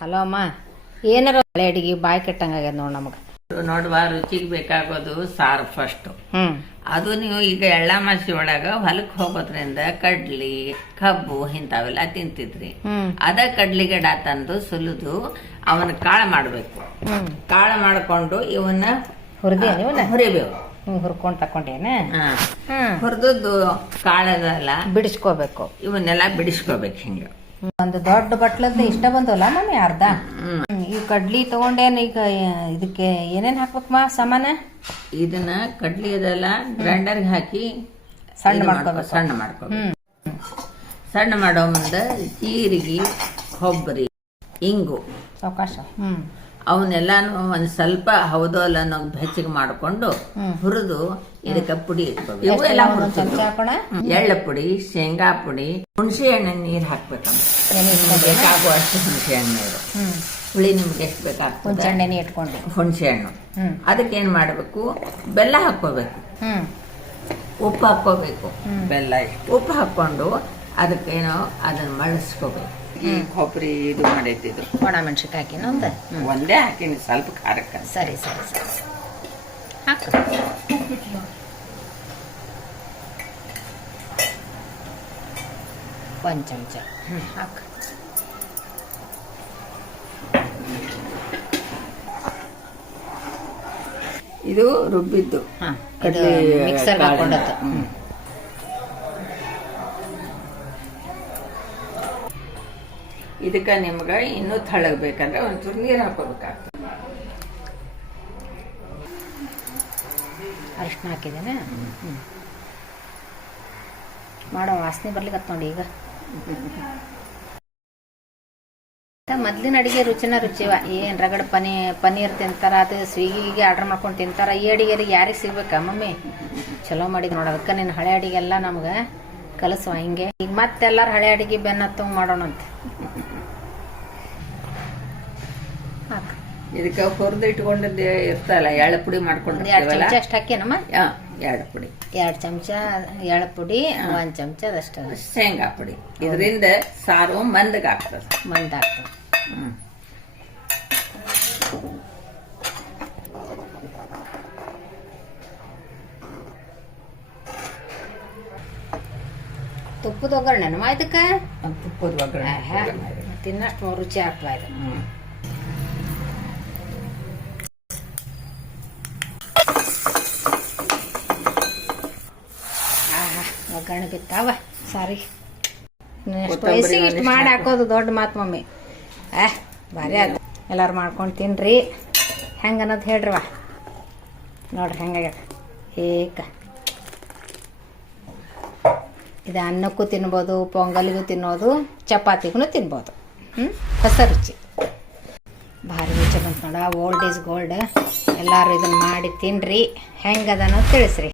Hello ಅಮ್ಮ. ಏನಾರ ಹಳೆ ಅಡಿಗೆ ಬಾಯಿ ಕೆಟ್ಟಂಗಾಗ್ಯದ ನೋಡ್ ನಮಗ. ನೋಡುವ ರುಚಿಗೆ ಬೇಕಾಗೋದು ಸಾರು ಫಸ್ಟ್ ಹ್ಮ್. ಅದು ನೀವು ಈಗ ಎಳ್ಳ ಮಸಿ ಒಳಗ ಹೊಲಕ್ ಹೋಗೋದ್ರಿಂದ ಕಡ್ಲಿ ಕಬ್ಬು ಇಂಥವೆಲ್ಲ ತಿಂತಿದ್ರಿ. ಹ್ಮ್. ಅದ ಕಡ್ಲಿ ಗಿಡ ತಂದು ಸುಲಿದು ಅವನ ಕಾಳ ಮಾಡಬೇಕು. ಕಾಳ ಕಾಳು ಮಾಡಿಕೊಂಡು ಇವನ್ನ ಹುರಿದಿ ನೀವನ್ನ? ಹುರಿಬೇಕು. ಹ್ಮ್ ಹುರ್ಕೊಂಡ್ ತಕೊಂಡೇನ ಹ್ಮ್. ಹುರಿದದ್ದು ಕಾಳದಲ್ಲ. ಬಿಡಿಸ್ಕೋಬೇಕು. ಇವನ್ನೆಲ್ಲ ಬಿಡಿಸ್ಕೋಬೇಕು ಹಿಂಗ. ಒಂದು ದೊಡ್ಡ ಬಟ್ಲದ್ದು ಇಷ್ಟ ಬಂದವಲ್ಲ ಮಮ್ಮಿ ಅರ್ಧ? ಈ ಕಡ್ಲಿ ತಗೊಂಡೇನು ಈಗ ಇದಕ್ಕೆ ಏನೇನ್ ಹಾಕ್ಬೇಕಮ್ಮ ಸಾಮಾನ? ಇದನ್ನ ಕಡ್ಲಿ ಅದೆಲ್ಲ ಗ್ರೈಂಡರ್ಗೆ ಹಾಕಿ ಸಣ್ಣ ಮಾಡ್ಕೋಬೇಕು. ಸಣ್ಣ ಮಾಡ್ಕೋಬೇಕು. ಸಣ್ಣ ಮಾಡೋ ಮುಂದೆ ಜೀರಿಗೆ ಕೊಬ್ಬರಿ ಇಂಗು. ಸಾವಕಾಶ ಹ್ಮ್. ಅವನ್ನೆಲ್ಲಾನು ಒಂದ್ ಸ್ವಲ್ಪ ಹೌದೋ ಅಲ್ಲ ಅನ್ನೋ ಬೆಚ್ಚಗೆ ಮಾಡಿಕೊಂಡು. ಹುರಿದು ಇದಕ್ಕೆ ಪುಡಿ ಇಟ್ಕೋಬೇಕು. ಎಳ್ಳ ಪುಡಿ ಶೇಂಗಾ ಪುಡಿ ಹುಣಸೆ ಹಣ್ಣಿನ ನೀರು ಹಾಕ್ಬೇಕಂತ. ಅಷ್ಟು ಬೇಕಾಗುವಷ್ಟು ಹುಣಸೆ ಹಣ್ಣು ನೀರು ಹುಳಿ ನಿಮ್ಗೆ ಎಷ್ಟು ಬೇಕಾಗ್ತದೆ? ಹುಂಚೆಣ್ಣೆನಿ ಇಟ್ಕೊಂಡು. ಹುಣಸೆ ಹಣ್ಣು. ಅದಕ್ಕೆ ಏನ್ ಮಾಡಬೇಕು? ಬೆಲ್ಲ ಹಾಕೋಬೇಕು ಉಪ್ಪು ಹಾಕೋಬೇಕು ಬೆಲ್ಲ ಉಪ್ಪು ಹಾಕ್ಕೊಂಡು ಅದಕ್ಕೇನೋ ಅದನ್ನ ಮಳಸ್ಕೋಬೇಕು. ಈ ಕೊಬ್ಬರಿ ಇದು ಮಾಡೈತಿದ್ದು ಒಣ ಮೆಣಸಿನ್ಕಾಯಿ ಹಾಕಿನ ಒಂದು ಒಂದೇ ಹಾಕಿನಿ ಸ್ವಲ್ಪ ಖಾರಕ್ಕೆ ಸರಿ ಸರಿ ಸರಿ. ಹಾಕು. ಒಂದು ಚಮಚ. ಹಾಕು. ಇದು ರುಬ್ಬಿದ್ದು. ಹಾಂ ಇದು ಮಿಕ್ಸರ್ ಮಿಕ್ಸರ್ಗೆ ಕಾಳಿನ. ಹಾಕೊಂಡದ್ದು. ಇದಕ್ಕ ನಿಮ್ಗೆ ಇನ್ನೂ ತಳಗಬೇಕಂದ್ರೆ ಒಂಚೂರು ನೀರು ಹಾಕೋಬೇಕಾಗ್ತದೆ. ಅರಿಶಿನ ಹಾಕಿದ್ದೇನೆ? ಮಾಡೋ ವಾಸನೆ ಬರ್ಲಿಕ್ಕೆ ನೋಡಿ ಈಗ. ಮೊದ್ಲಿನ ಅಡಿಗೆ ರುಚಿನ ರುಚಿವ. ಏನ್ ರಗಡ ಪನಿ, ಪನೀರ್ ತಿಂತಾರ, ಅದು ಸ್ವಿಗ್ಗಿಗೆ ಆರ್ಡರ್ ಮಾಡ್ಕೊಂಡು ತಿಂತಾರ. ಈ ಅಡಿಗೆರಿಗೆ ಯಾರಿಗೆ ಸಿಗ್ಬೇಕಾ ಮಮ್ಮಿ? ಚಲೋ ಮಾಡಿದ್ ನೋಡ ಅದಕ್ಕೆ ನಿನ್ನ ಹಳೆ ಅಡಿಗೆ ಎಲ್ಲ ನಮ್ಗೆ. ಕಲಸುವ ಹಿಂಗೆ. ಈಗ ಮತ್ತೆಲ್ಲಾರು ಹಳೆ ಅಡಿಗೆ ಬೆನ್ನತ್ತಂಗ್ ಮಾಡೋಣಂತ. ಹಾಕು. ಇದಕ್ಕ ಹುರಿದು ಇಟ್ಕೊಂಡಿದ್ದೆ ಇರ್ತಲ್ಲ ಎಳ್ಳು ಪುಡಿ ಒಂದು ಎರಡು ಮಾಡ್ಕೊಂಡಿರ್ತೀವಲ್ಲ ಚಮಚ ಅಷ್ಟು ಹಾಕೇನಮ್ಮ? ಯಾ, ಎಳ್ಳು ಪುಡಿ. ಎರಡು ಚಮಚ ಎಳ್ಳು ಪುಡಿ ಒಂದು ಚಮಚ ಅದಷ್ಟು ಶೇಂಗಾ ಪುಡಿ. ಇದರಿಂದ ಸಾರು ಮಂದಗಾಗ್ತದೆ. ಮಂದಾಗ್ತದೆ. ಹ್ಮ್. ತುಪ್ಪದ ಒಗ್ಗರಣೆನಮ್ಮ ಇದಕ್ಕೆ? ತುಪ್ಪದ ಒಗ್ಗರಣೆ ತಿನ್ನಷ್ಟು ರುಚಿ ಆಗ್ತಾ ಇದು ಒಗ್ಗರಣೆ ಬಿತ್ತಾವ. ಸಾರಿ. ವಯಸ್ಸಿಗೆ ಇಷ್ಟು ಮಾಡಿ ಹಾಕೋದು ದೊಡ್ಡ ಮಾತು ಮಮ್ಮಿ. ಆ ಭಾರಿ ಆಯ್ತು ಎಲ್ಲಾರು ಮಾಡ್ಕೊಂಡು ತಿನ್ರಿ. ಹೆಂಗೆ ಅನ್ನೋದು ಹೇಳ್ರವ ನೋಡ್ರಿ ಹೆಂಗಾಗ್ಯದ. ಏಕ. ಇದು ಅನ್ನಕ್ಕೂ ತಿನ್ಬೋದು, ಪೊಂಗಲ್ಗೂ ತಿನ್ನೋದು, ಚಪಾತಿಗೂ ತಿನ್ಬೋದು. ಹ್ಞೂ ಹೊಸ ರುಚಿ. ಭಾರಿ ರುಚಿ ಬಂತು ನೋಡ ಓಲ್ಡ್ ಈಸ್ ಗೋಲ್ಡ್ ಎಲ್ಲರೂ ಇದನ್ನು ಮಾಡಿ ತಿನ್ರಿ. ಹೆಂಗದನೋ ತಿಳಿಸ್ರಿ.